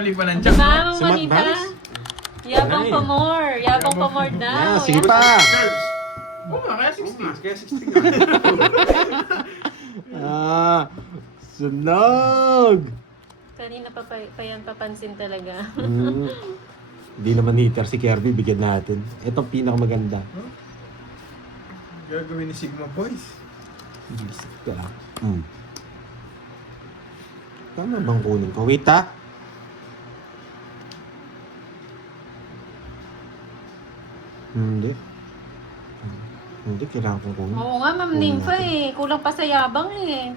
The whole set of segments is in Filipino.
Nagkamali pa ng Di jack. ba, no? Mama Manita? Yabang pa more. Yabang pa more daw. Sige pa. Girls. Oo nga, kaya 60. Kaya 60 nga. Sunog! Kanina pa yan papansin talaga. Hindi naman hitter si Kirby, bigyan natin. Ito ang pinakamaganda. Gagawin ni Sigma Boys. Visit ka. Tama bang kunin ko? Wait ha. Hindi. Hindi, kailangan kong kunin. Oo nga, Ma'am Nympha eh. Kulang pa sa yabang eh.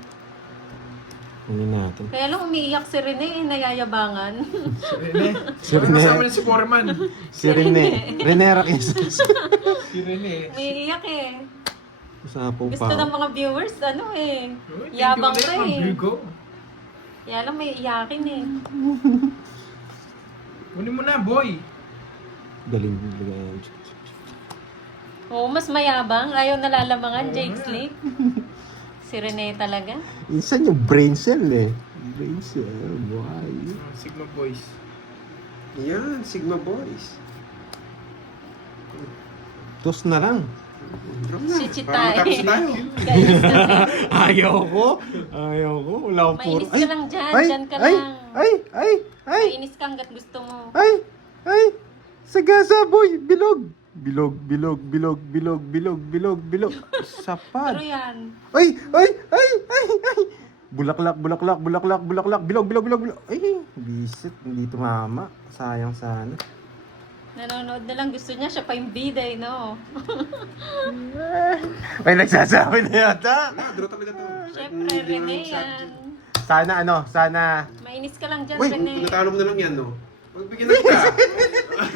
Kunin natin. Kaya lang umiiyak si Rene eh, nayayabangan. Si Rene. Si Rene. Kasama na si Foreman. Si Rene. Rene Raquez. Si Rene. Umiiyak eh. Usapong Gusto pa. ng mga viewers, ano eh. Uy, thank you Yabang ulit, ka Ma'am eh. Virgo. Kaya lang may iyakin eh. Kunin mo na, boy. Galing. Oo, mas mayabang. Ayaw nalalamangan, Jake Sleep. Si Rene talaga. Minsan yung brain cell eh. Brain cell, boy. Sigma Boys. Yan, Sigma Boys. Tos na lang. Drop na. Si Para Chitay. matapos tayo. Guys, kasi Ayaw ko. Ayaw ko. Wala akong puro. mainis ka lang dyan. Ay! Dyan ka Ay! lang. Ay! Ay! Ay! Mainis ka hanggat gusto mo. Ay! Ay! Sagasa, boy! Bilog! Bilog, bilog, bilog, bilog, bilog, bilog, bilog. Sapat. Pero yan. Ay! Ay! Ay! Ay! Ay! Bulaklak, bulaklak, bulaklak, bulaklak. Bilog, bilog, bilog, bilog. Ay! Bisit. Hindi tumama. Sayang sana. Nanonood na lang. Gusto niya. Siya pa yung bida eh, no? May nagsasabi na yata. Draw talaga to. Siyempre, Rene yan. Sana ano, sana... Mainis ka lang dyan, Uy, Rene. Natalo mo na lang yan, no? Magbigyan na kita.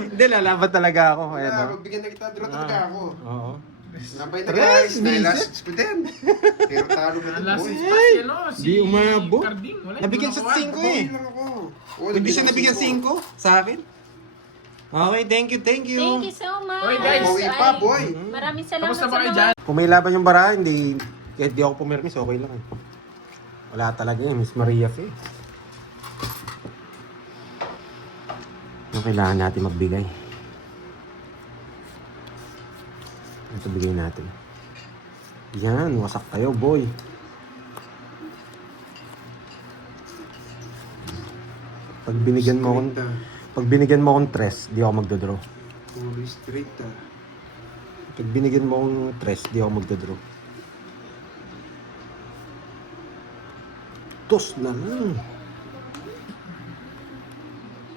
Hindi, lalaban talaga ako. Ayan, Wala, no? magbigyan na kita. Draw talaga ako. Oo. Nabay na Tres, guys. Na bisit. last ko din. Pero talo ka Ang din, last boy. is pa si, ano, si Di umabot. Carding. Wala, Nabigyan di siya nakuha. 5 Boy eh. lang ako. Hindi siya nabigyan 5 sa akin. Okay, thank you, thank you. Thank you so much. Oy, guys. Bawi pa, Ay, boy. Maraming salamat Tapos na sa ba kayo mga... dyan? Kung may laban yung bara, hindi, kahit di ako pumirmis, okay lang eh. Wala talaga yun, Miss Maria Fe. Yung kailangan natin magbigay. Ito bigay natin. Yan, wasak tayo, boy. Pag binigyan mo akong tres, di ako magdodraw. Puro straight ah. Pag binigyan mo akong tres, di ako magdodraw. Tos na lang.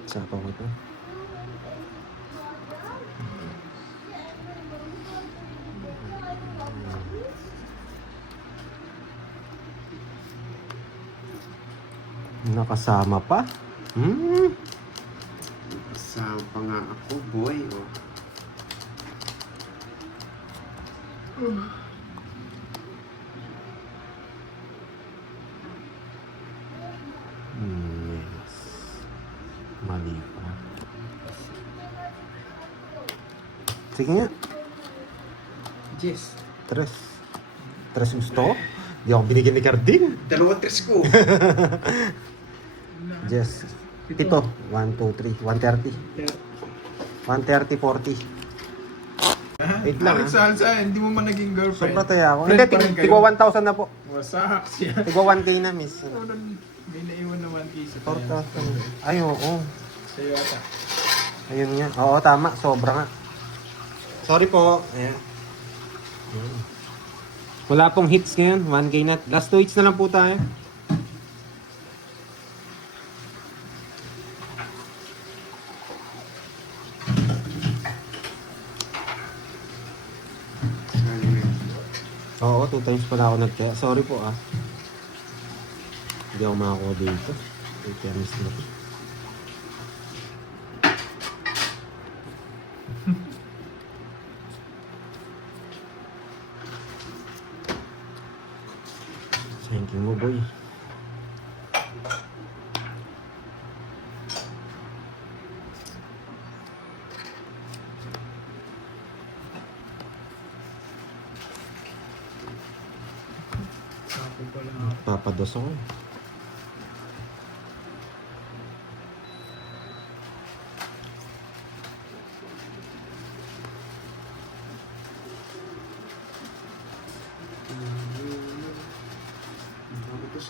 Sapa ko ito. Nakasama pa? Kasama pa nga ako, boy. Oh. Yes. Mali pa. Sige nga. Yes. Tres. Tres gusto ko. Di ako binigyan ni Carding. Dalawa tres ko. Yes. Pito. 1, 2, 3. 130. 130, 40. Wait lang, Alex Salsa, hindi mo man naging girlfriend. Sobra tayo ako. Friend Hindi, pa rin kayo. tigwa 1,000 na po. Wasak siya. Tigwa 1K na, miss. May naiwan naman case. 4,000. Ay, oo. Sa'yo ata. Ayun nga. Oo, tama. Sobra nga. Sorry po. Ayan. Wala pong hits ngayon. 1K na. Last 2 hits na lang po tayo. Oo, 2 times pala ako nagkaya. Sorry po ah. Hindi ako makakuha dito. Kaya miss na po. Thank you mo, boy. Ako pala. Papados ako.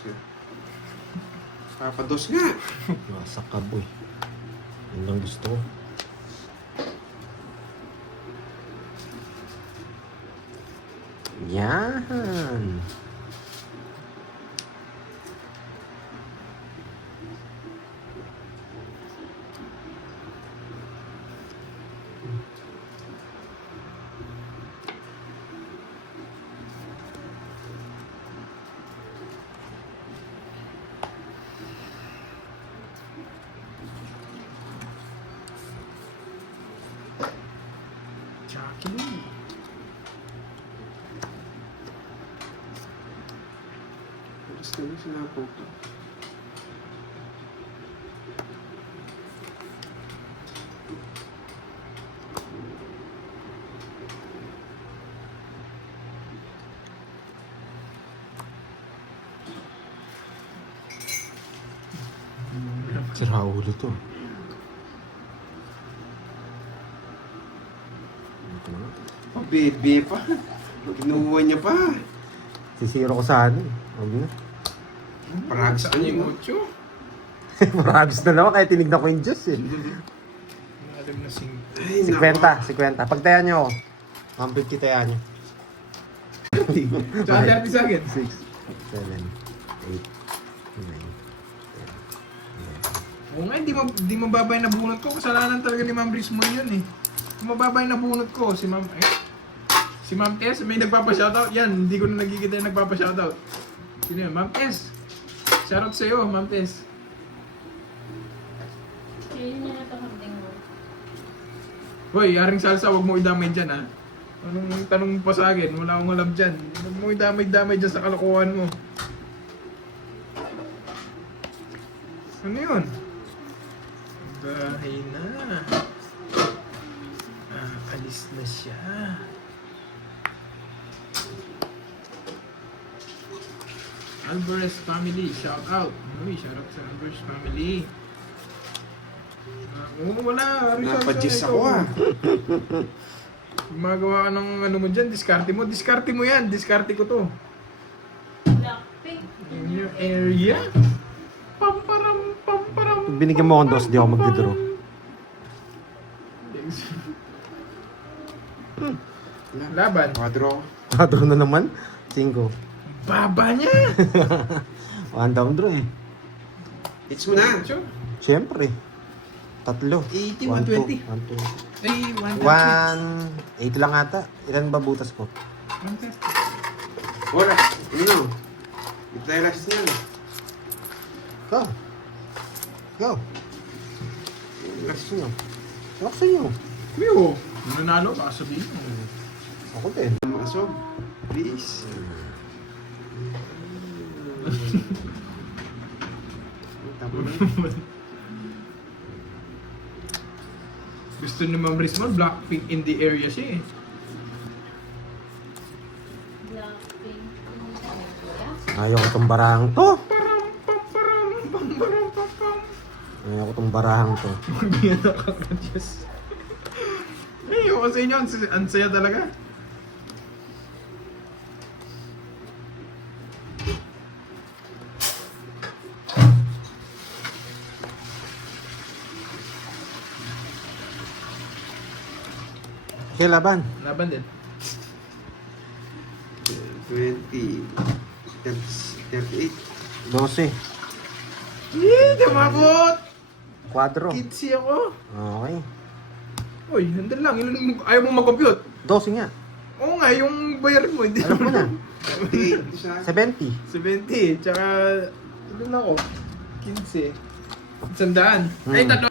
nga. Papados nga. Nasa ka, boy. Yun lang gusto ko. Yan. Jackie. Tapos kami sinapong to. Sira ulo to. Oh, bebe pa. Kinuha niya pa. Sisiro ko sa ano eh. Huwag na. Paragis Saan niya yung mo. ocho? Maragos na naman kaya tinignan ko yung Diyos eh. Alam na sing... Ay, 50. Pagtaya nyo ako. 150 taya nyo. Tsaka 30 sa akin. 6, 7, 8, 9, 10, 11. Oo nga, di mababa yung nabunot ko. Kasalanan talaga ni Ma'am Rismon yun eh. Kung mababa yung nabunot ko, si Ma'am... si Ma'am S, may nagpapa-shoutout. Yan, hindi ko na nagkikita yung nagpapa-shoutout. Sino yun? Ma'am S. Shoutout sa'yo, Ma'am S. Yun niya na ito hanggang mo. Hoy, yaring salsa, wag mo idamay dyan ha. Anong tanong mo pa sa akin? Wala akong alam dyan. Wag mo idamay-damay dyan sa kalokohan mo. Ano yun? Bahay na. Alis na siya. Alvarez family, shout out. Uy, shout out sa Alvarez family. Wala. Napadjis ako ah. Gumagawa ka ng ano mo dyan, diskarte mo. Diskarte mo yan. Diskarte ko to. Blackpink. In your area. Pamparam, pamparam. Pag binigyan mo akong dos, di ako mag-withdraw. Laban. Quadro. 4 na naman. 5. Baba niya. One down draw eh. Hits mo na. Sure. Siyempre. 3. 80, 120. 1, 2, Ay, 130. 1, 80 lang ata. Ilan ba butas ko? 130. Wala. Ano? Ito tayo last niyan. Go. Go. Relax nyo. Relax nyo. Kuyo. Nanalo, baka sabihin mo. Ako din. Masog. Please. Tama na. Gusto ni Ma'am Rismon, Blackpink in the area siya eh. Blackpink. Ayaw ko tong barahang to. Param, pamparam, pamparam, pampam. Ayaw ko tong barahang to. Magbiyan na ka ka, Diyos. Ay, ako sa inyo, ang saya talaga. Okay, laban. Laban din. 20. 38. 12. Hindi, mabot! 4. Kitsi ako. Okay. Uy, hindi lang. Ayaw mo mag-compute. 12 nga. Oo nga, yung bayarin mo, hindi Alam ko na. 38. Isa. 70. 70, tsaka, ano na ako, 15. 100. Ay, tatlo.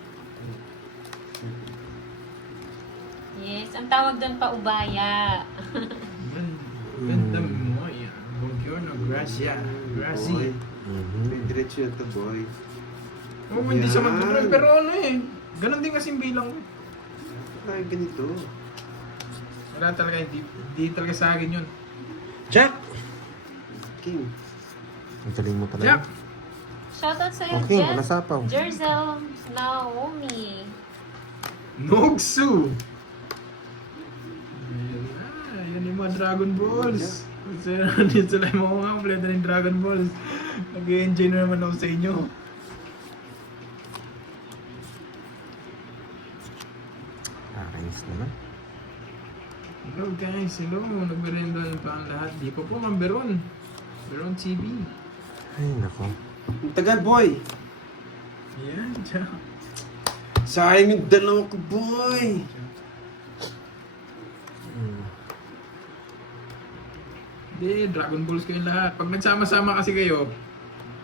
Yes, ang tawag doon pa ubaya. Ganda mo, yan. Buongiorno, gracia. Boy. Grazie. May diretso yan to, boy. Oo, hindi siya Yan. mag-control, pero ano eh. Ganon din kasing bilang ko. Ay, ganito. Wala talaga, hindi talaga sa akin yun. Jack! King. Ang galing mo talaga. Jack! Shoutout sa'yo, Okay, Jess. wala sapaw. Jerzel Naomi. Nogsu! Ayan na, yan yung mga Dragon Balls. Dito sila yung mga kompleto ng Dragon Balls. Nag-enjoy na naman ako sa inyo. Nakakainis naman. Hello guys, hello. Nagmerenda na pa ang lahat. Di pa po, Ma'am Beron. Beron TV. Ay, nako. Ang tagal, boy. Yan, tiyan. Sayang yung dalawa ko, boy. Hindi, Dragon Balls kayong lahat. Pag nagsama-sama kasi kayo,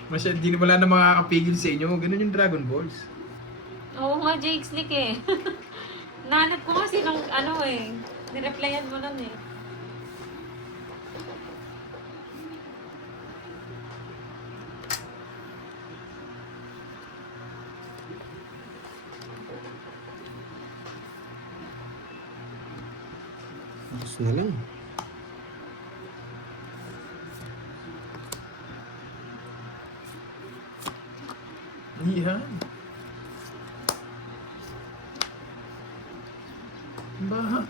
di na wala na makakapigil sa inyo. Ganun yung Dragon Balls. Oo nga, Jake Slick eh. Nahanap ko kasi nung ano eh. Nireplyan mo nun eh. Tapos na lang. Yan. Ba?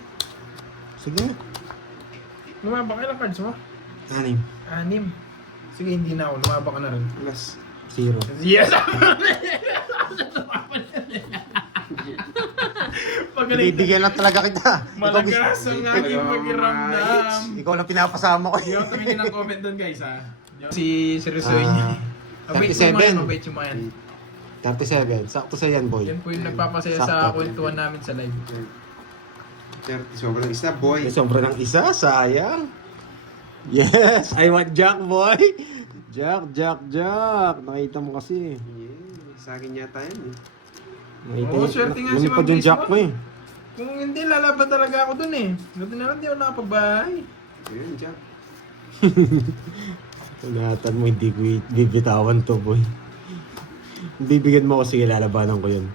Sige na. Lumaba ka ilang cards mo? 6. 6. Sige, hindi na ako. Lumaba ka na rin. Alas. 0. Yes! Pagaling. Bibigyan lang talaga kita. Malagas ang aking pakiramdam. Ikaw lang pinapasama ko. Hindi ako tumingin ng comment doon guys ha. Si seryosoy niya. Mabait 37. yung mga, mabait yung mga yan. 37. Sakto sa yan, boy. Yan po yung nagpapasaya sa Sakto. kwentuhan namin sa live. 30, sobrang isa, boy. May sobra ng isa, sayang. Yes, I want Jack, boy. Jack. Nakita mo kasi. Yeah, sa akin yata yan eh. Nakita Oo, niya- swerte nga si lumipad Ma'am yung Grace Jack mo. mo eh. Kung hindi, lalaban talaga ako dun eh. Buti na lang di ako nakapagbahay. Ayun, Jack. Tulatan mo, hindi ko bibitawan to, boy. Bibigyan mo ko, sige, lalabanan ko yun.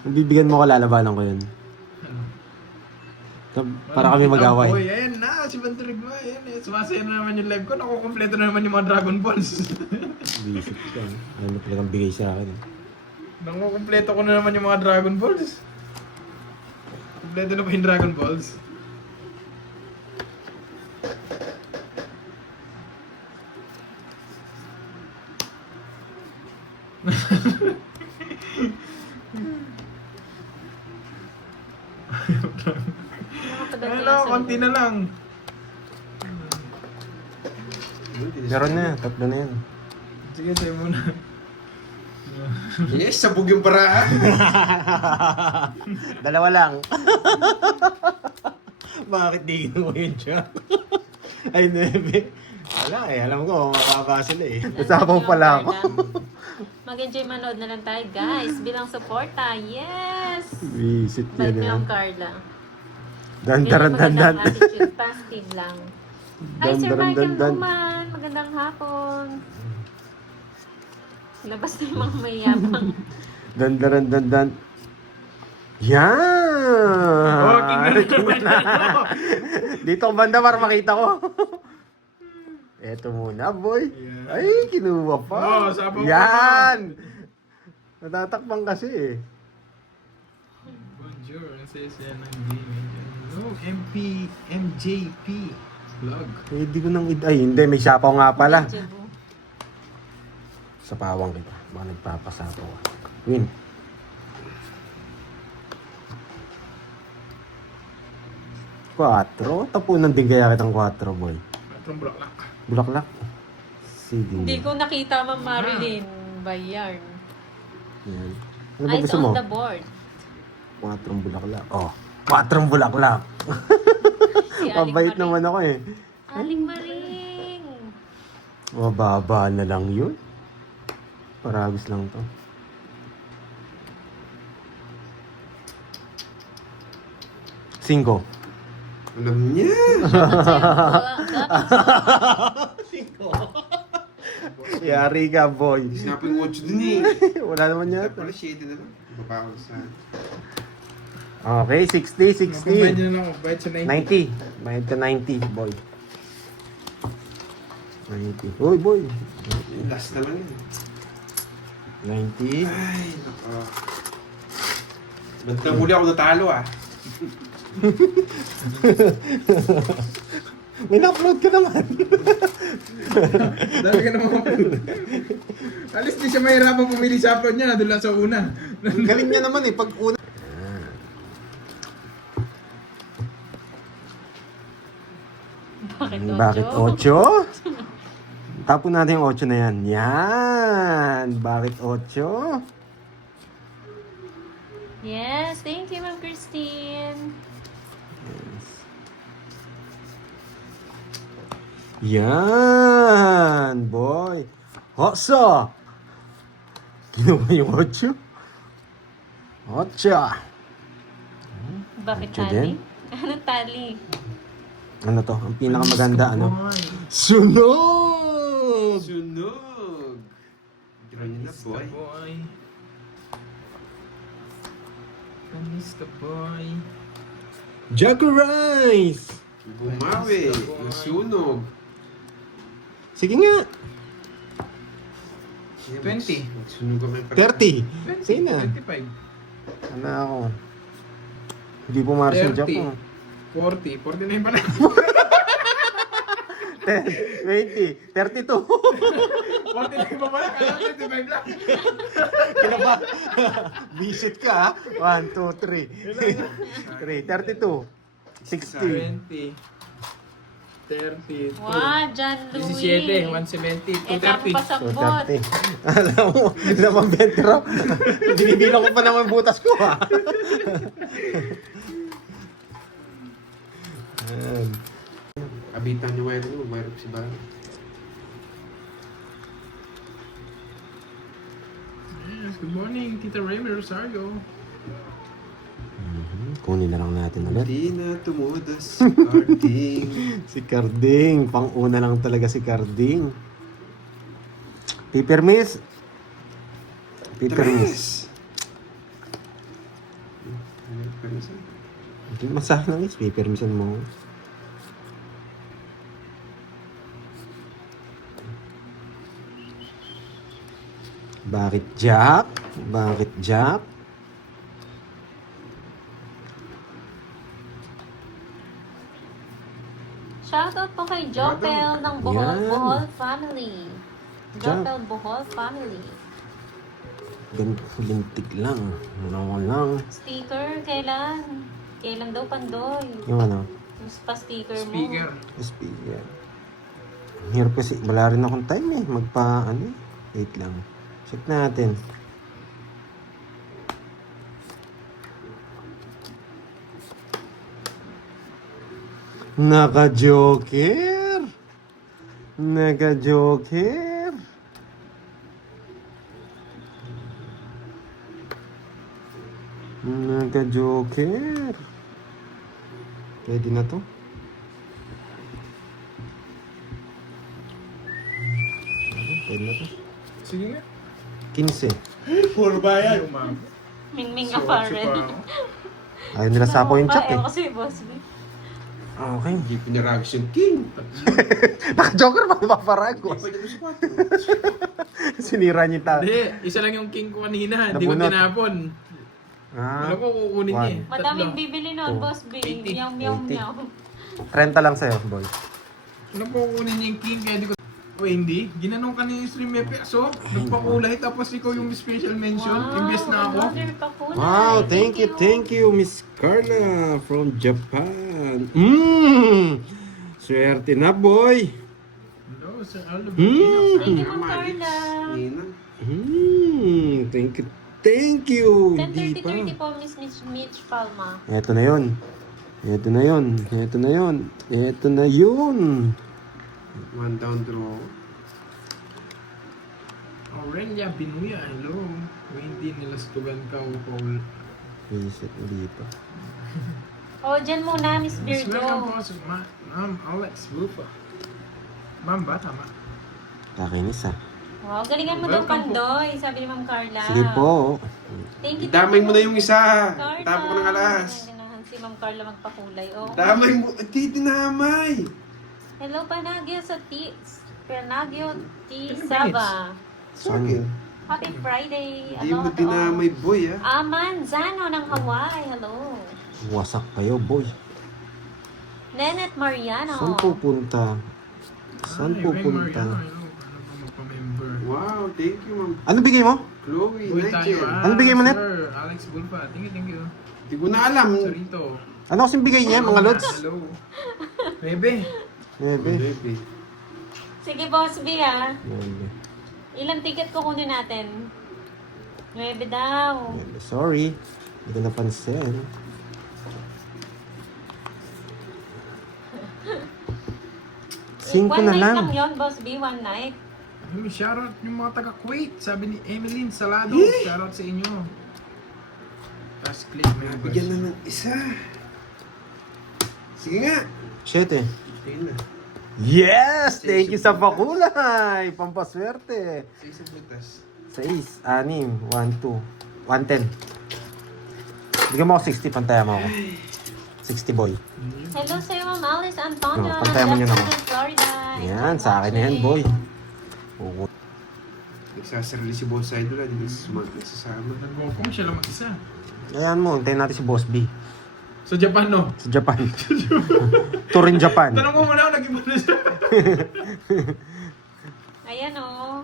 Kung bibigyan mo ko, lalabanan ko yun. Para kami mag-away. Boy, ayan na, si Banturig mo. Ayan eh. Sumasaya na naman yung live ko. Nakukompleto na naman yung mga Dragon Balls. Visit ka. Ano talagang bigay sa akin. Nakukompleto ko na naman yung mga Dragon Balls. Kompleto na ba yung Dragon Balls? Ano, konti na lang. Meron na, 3 na yan. Sige, tayo muna. Yes, sabog yung paraan. 2 lang. Bakit di mo yun siya? Ay, 9. Wala eh, alam ko, mababa sila eh. Usapaw pala ako. Mag-enjoy manood na lang tayo, guys. Bilang suporta. Yes! Visit Bait yan mo yan. yung Carla. Dan. Magandang attitude. Positive lang. Hi, Sir Dan. Michael Duman. Magandang hapon. Labas na yung mga mayabang. Dan. Yan! Oh, tingnan naman. Dito ang banda para makita ko. Eto muna, boy. Yan. Ay, kinuha pa. Oh, sabaw pa. Yan! Natatakpan kasi eh. Bonjour, ang saya ng game. No, MJP vlog. Pwede ko nang ay hindi, may sapaw nga pala. Jebu. Sa pawang kita. Baka nagpapasapaw. Win. Quatro? Tapunan din kaya kitang 4, boy. Patrong bulaklak. Bulaklak. CD. Hindi ko nakita, Ma'am Marilyn. Bayarn. Yan. Ano ba Eyes gusto on mo? the board. 4 bulaklak. Oh, 4 bulaklak. Si Aling Mabait Maring. naman ako eh. Aling Maring. Mababa na lang yun. Paragos lang to. Cinco. Alam niya. Yari ka, boy. Sinapin 8 dun eh. Wala naman Kaya yata. pala 7 na lang. Baba ko sa... Okay, 60, Kumain 60. nyo na ako, bite sa 90. 90. Bayad ka 90, boy. 90. Uy, boy. Last na lang yun. 90. Ay, nako. Bantang huli ako natalo ah. May na-upload ka naman. Dami ka naman upload. Alis di siya mahirapan pumili sa upload niya. Doon lang sa una. Galing niya naman eh, pag una. Bakit 8? Tapon natin yung 8 na yan. Yan! Bakit 8? Yes, thank you, Ma'am Christine. Yan! Boy! Hotsa! Ginawa yung 8? 8! Bakit Ocho tali? din? Anong tali? Ano to? Ang pinakamaganda, ano? Sunog! Sunog! Ganyan na, boy. Boy. Panis ka, boy. Jacko Rice! Bumawi. Nasunog. Sige nga! 20. Sunog kami. 30! Sige na. 25. Ano ako? Hindi pumaras yung 30. Jacko. 40. 49 pa na. 10, 20, 32. 49 pa pala. Kaya 25 lang. Kinaba. Visit ka, ha? 1, 2, 3. 3, 32. 60. 20. 30. Wow, John Louis. 17. 170. Eh, tapo pa 230. sa bot. 230. Alam mo, lamang betro. Binibilang ko pa naman butas ko, ha? Ayan. Abitan niyo wire mo. Wire si Barang. Yes, good morning, Tita Remy Rosario. Kunin na lang natin ulit. Di na tumudas si Carding. Si Carding. Pang-una lang talaga si Carding. Paper miss. Paper miss. Hindi masahan lang is. Paper missan mo. Bakit Jack? Bakit Jack? Shoutout po kay Jopel ng Yan. Bohol Family. Jop. Jopel Bohol Family. Lintik lang. Ano lang. Sticker, kailan? Kailan daw Pandoy? Yung ano? Yung pa-sticker mo. Speaker. Speaker. Ang hirap kasi. Wala rin akong time eh. Magpa ano eh. Wait lang. Check natin. Naka-joker. Naka-joker. Naka-joker. Pwede na to. Pwede na to. Sige nga. 15. Puro bayan. Ma'am. Mingming So, apparel. Ayaw nila sapo yung chat eh. Ayaw kasi, boss. Okay. Hindi pinaragis yung king. Naka-joker pa maparagos. Hindi pwede ko sa 4. Sinira niya ta. Hindi, isa lang yung king ko kanina. Hindi ko Nabunot. tinapon. Ah, Alam ko kukunin niya eh. Madaming Tatlo. bibili nun, Oh. boss B. 80. Meow, meow, 80. meow. 30 lang sa'yo, boy. Alam ko kukunin niya yung king kaya di ko... O hindi, ginanong ka ni stream may peso. Nagpakulay tapos ikaw yung special mention. Imbes na ako. another pakulay. Wow, thank you, Miss Carla from Japan. Swerte na, boy. Hello, Sir Aldo. Thank you, Ma'am Carla. Nina. Thank you. Hindi pa. 10:30 po, Miss Mitch Palma. Ito na yun. Ito na yun. Ito na yun. Ito na yun. One down draw. Aurelia Binuya, hello. Wendy Nilastugan ka, Paul. Reset ulit pa. O, dyan muna, Miss Mas welcome Virgo. po sa Ma'am Alex Bufa. Ma'am ba? Tama. Kakinis ah. Wow, galingan mo daw, Welcome po. Pandoy, sabi ni Ma'am Carla. Sige po. Thank you. Damay mo na yung isa. Carla. Tapo ko ng alas. Ganahan si Ma'am Carla magpakulay. Oh. Damay mo. Di dinamay. Hello, Panagio sa Panagio T. 10 Saba. Sorry. Happy Friday. Hindi mo dinamay, boy, ah. Aman Zano ng Hawaii. Hello. Wasak kayo, boy. Nenet Mariano. Saan pupunta? Saan Ay, pupunta? member, ano ba magpa-member? Wow, thank you, ma'am. Ano bigay mo? Chloe, Uy, tayo Nigel. Ano bigay mo, Net? Sir, Alex Bulpa. Thank you. Hindi ko na alam. Sarito. Ano kasing bigay niya, mga lods? Hello. Bebe. Bebe. Baby. Sige, Boss B, ah. Bebe. Ilang ticket kukunin natin? 9 daw. Bebe. Sorry. Hindi ko napansin. Cinco One na night lang. lang yun, Boss B. One night. Ay, shoutout yung mga taga-Kuwait. Sabi ni Emeline Salado. Shoutout sa inyo. Tapos click members. Bigyan na ng isa. Sige nga. 7. Sige na. Yes! Thank you sa pakulay! Pampaswerte. Sa isang butas. 6, 6, 1, 2, 110. Bigyan mo ako 60, pantaya mo ako. 60 boy. Hello sa'yo, Ma'am Alice Antonio. Oh, pantayan mo yun ako. Jefferson, Florida. Yan, sa akin na yan, boy. Oo. Nagsasarili si Boss Idol. Hindi nagsasama. Nag-gopong siya lang mag-isa. Ayan mo, hintayin natin si Boss B. Sa Japan, no? Sa Japan. Turin Japan. Tanong mo muna ako, nag-iba na siya. Ayan, oh.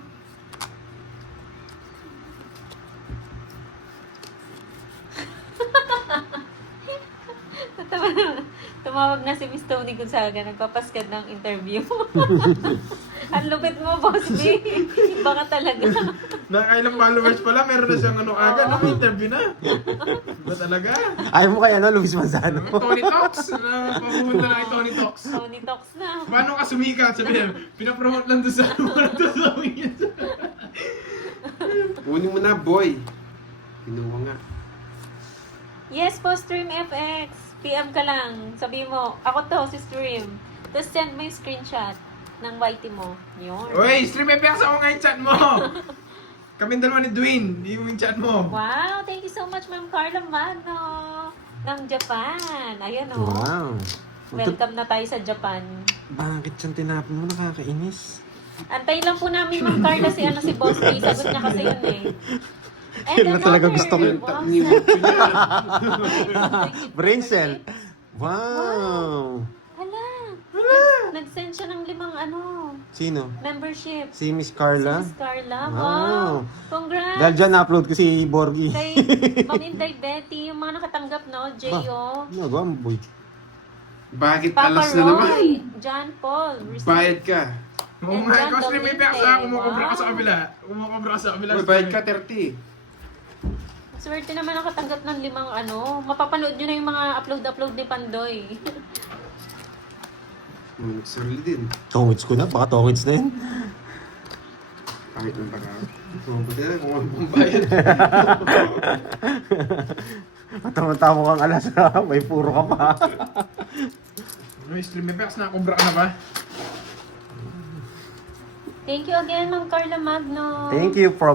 Tumawag na si Miss Tony Gonzaga, nagpapaskad ng interview. Ang lupit mo, Boss B. Iba ka talaga. Nakakailang followers pala, meron na siyang ano agad, may interview na. Iba talaga. Ayaw mo kaya, no, Luis Manzano? Tony Talks, na papupunta na kay Tony Talks. Tony Talks na. Paano ka sumikat? Sabi niya, pinapromote lang doon sa mga tutawin. Kunin mo na, boy. Kinuha nga. Yes po, Stream FX. PM ka lang. Sabi mo, ako to, si Stream. Tapos send mo yung screenshot ng YT mo. Yun. Uy, stream FX ako nga yung chat mo. Kaming dalawa ni Dwayne, yung chat mo. Wow, thank you so much, Ma'am Carla Magno ng Japan. Ayan o. Wow. Welcome na tayo sa Japan. Bakit siyang tinapon mo? Nakakainis. Antayin lang po namin, Ma'am Carla, si Boss B. Sagot niya kasi yun eh. And Yun na talaga another. gusto ko. Wow, Ni Brain cell. Wow. Hala. Nag-send siya ng 5 Sino? membership. Si Miss Carla? Si Miss Carla. Wow. Wow. Congrats. Dahil dyan na-upload ko si Borgie. Kay Ma'am Inday Betty, yung mga nakatanggap, no? J.O. Nagawa mo, boy. Bakit Papa alas na naman? Roy, John Paul, Bayad ka. Oo And nga, John ikaw stream FX Dolente. ha, kumukubra ka sa Wow. kabila. Kumukubra ka sa kabila. Uy, bayad ka 30. Swerte naman nakatanggap ng 5 Mapapanood nyo na yung mga upload ni Pandoy. Nagsarili din. Tongits ko na, baka tongits na yun. Kahit ng parang. Buti na kung ano pong bayad. Tama-tama kang alas ha, may puro ka pa. Uy, stream FX, nakakubra ka na ba? Thank you again, Ma'am Carla Magno. Thank you from